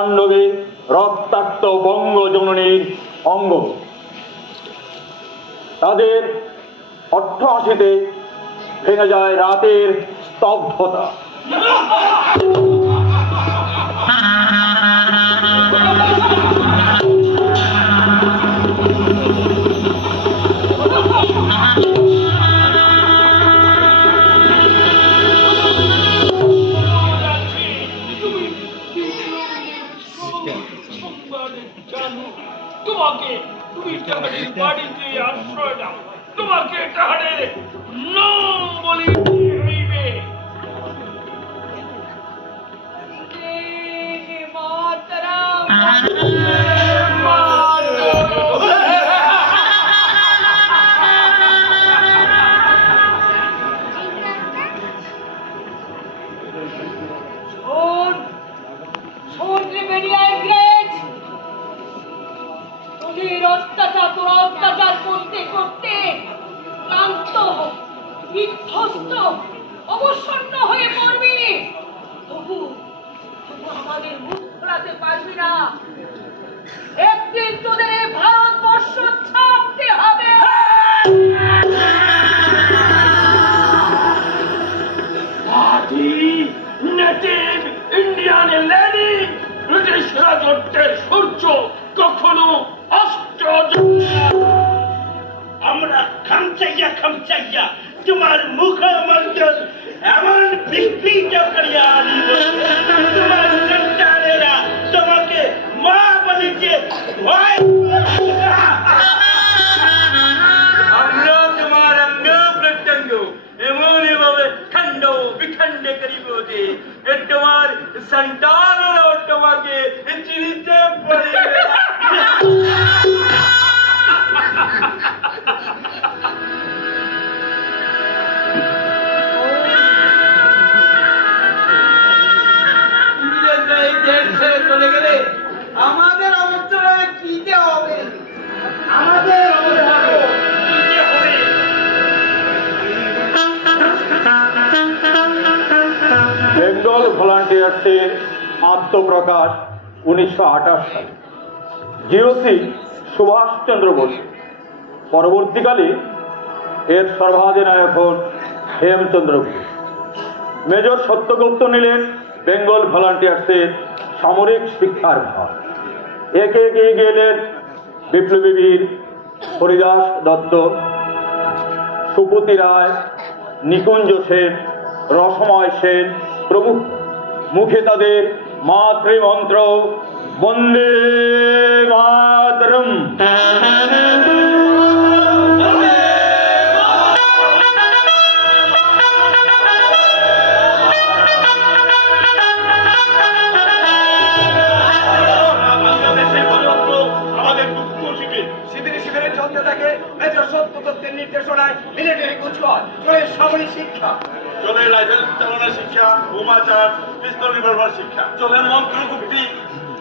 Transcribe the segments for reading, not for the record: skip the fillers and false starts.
তাণ্ডবে রক্তাক্ত বঙ্গজননীর অঙ্গ। তাদের 88-তে ভেঙে যায় রাতের স্তব্ধতা। তোমাকে তুমি তাহাদের বাড়িতে আশ্রয় দাও, তোমাকে তাহাদের নাম বলি হইবে। অত্যাচার করতে করতে ক্লান্ত বিধ্বস্ত অবসন্ন হয়ে পড়বি, তবু আমাদের মুখ খোলাতে পারবি না। একদিন তোদের ভারতবর্ষ ছাড়তে হবে। নেটিভ ইন্ডিয়ান লেডি, ব্রিটিশ রাজত্বের সূর্য কখনো অস্ত আমরা খামচাইয়া তোমার মুখমণ্ডল এমন বিকৃত করিয়া আনিব, তোমার সন্তানেরা তোমাকে মা বলিতে ভয়। আমরা তোমার অঙ্গ প্রত্যঙ্গ এমন ভাবে খণ্ড বিখণ্ড করিব যে তোমার সন্তানরাও তোমাকে চিনিতে পারিবে। চলে গেলে আমাদের অবস্থা কি যে হবে, আমাদের অবস্থা কি যে হবে। বেঙ্গল ভলান্টিয়ার্সের আত্মপ্রকাশ 1928 সালে। জিওসি সুভাষচন্দ্র বসু। পরবর্তীকালে এর সর্বাধিনায়ক হন হেমচন্দ্র ঘোষ। মেজর সত্যগুপ্ত নিলেন বেঙ্গল ভলান্টিয়ার্সের সামরিক শিক্ষার ভার। একে একে এগিয়ে এলেন বিপ্লবী বীর হরিদাস দত্ত, সুপতি রায়, নিকুঞ্জ সেন, রসময় সেন প্রমুখ। মুখে তাদের মাতৃমন্ত্র বন্দে মাতরম। নির্দেশনায় মিলিটারি কুচকাওয়াজ, চলে সামরিক শিক্ষা, চলে লাইসেন্স চালানো শিক্ষা, বোমা চার্জ, পিস্তল রিভলভার শিক্ষা, চলে মন্ত্রগুপ্তি,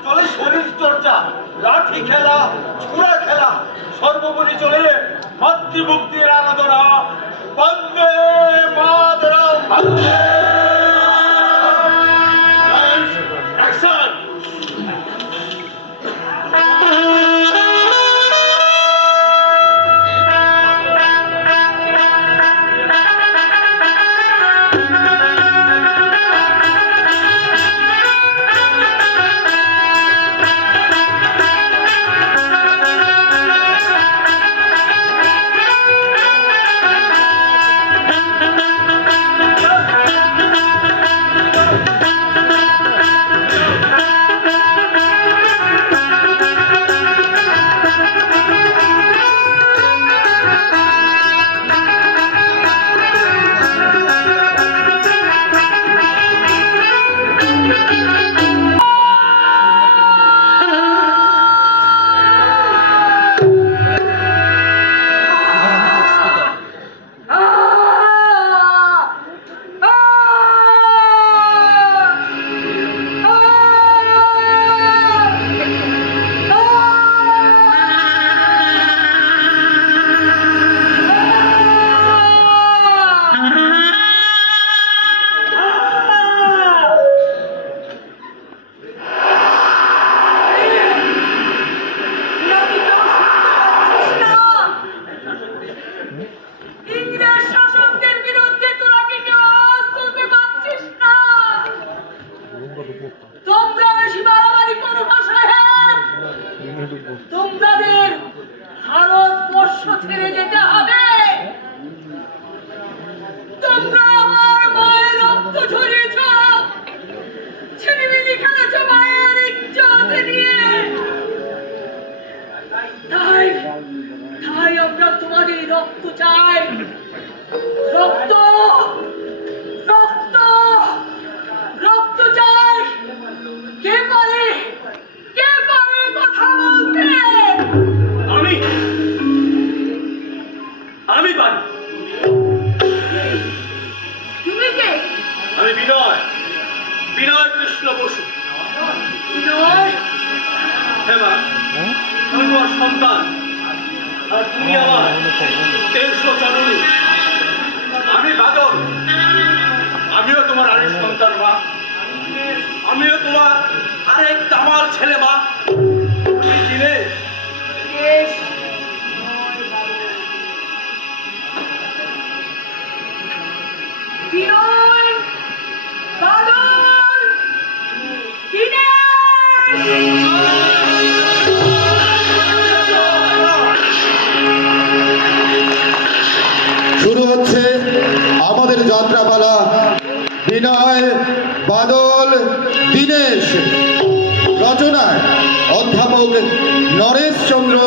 চলে শরীর চর্চা, লাঠি খেলা, ছুরা খেলা, সর্বোপরি চলে মাতৃভক্তির আরাধনা। বন্দে মাতরম। অ্যাকশন। হেমা, আমি তোমার সন্তান, আর তুমি আমার তেরশো জননী। আমি বাদল, আমিও তোমার আরেক সন্তান মা, আমিও তোমার আরেক দামাল ছেলে মা। তুমি দীনেশ। বেশ, বিনয়, বাদল, দীনেশ। শুরু হচ্ছে আমাদের যাত্রাপালা। বিনয়, বাদল, দীনেশ। রচনায় অধ্যাপক নরেশ চন্দ্র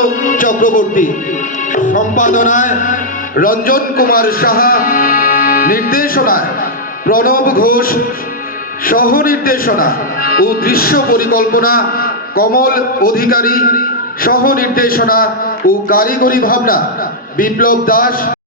চক্রবর্তী, সম্পাদনায় রঞ্জন কুমার সাহা, নির্দেশনায় প্রণব ঘোষ, সহ নির্দেশনা ও দৃশ্য পরিকল্পনা কমল অধিকারী, সহ নির্দেশনা ও কারিগরি ভাবনা বিপ্লব দাস।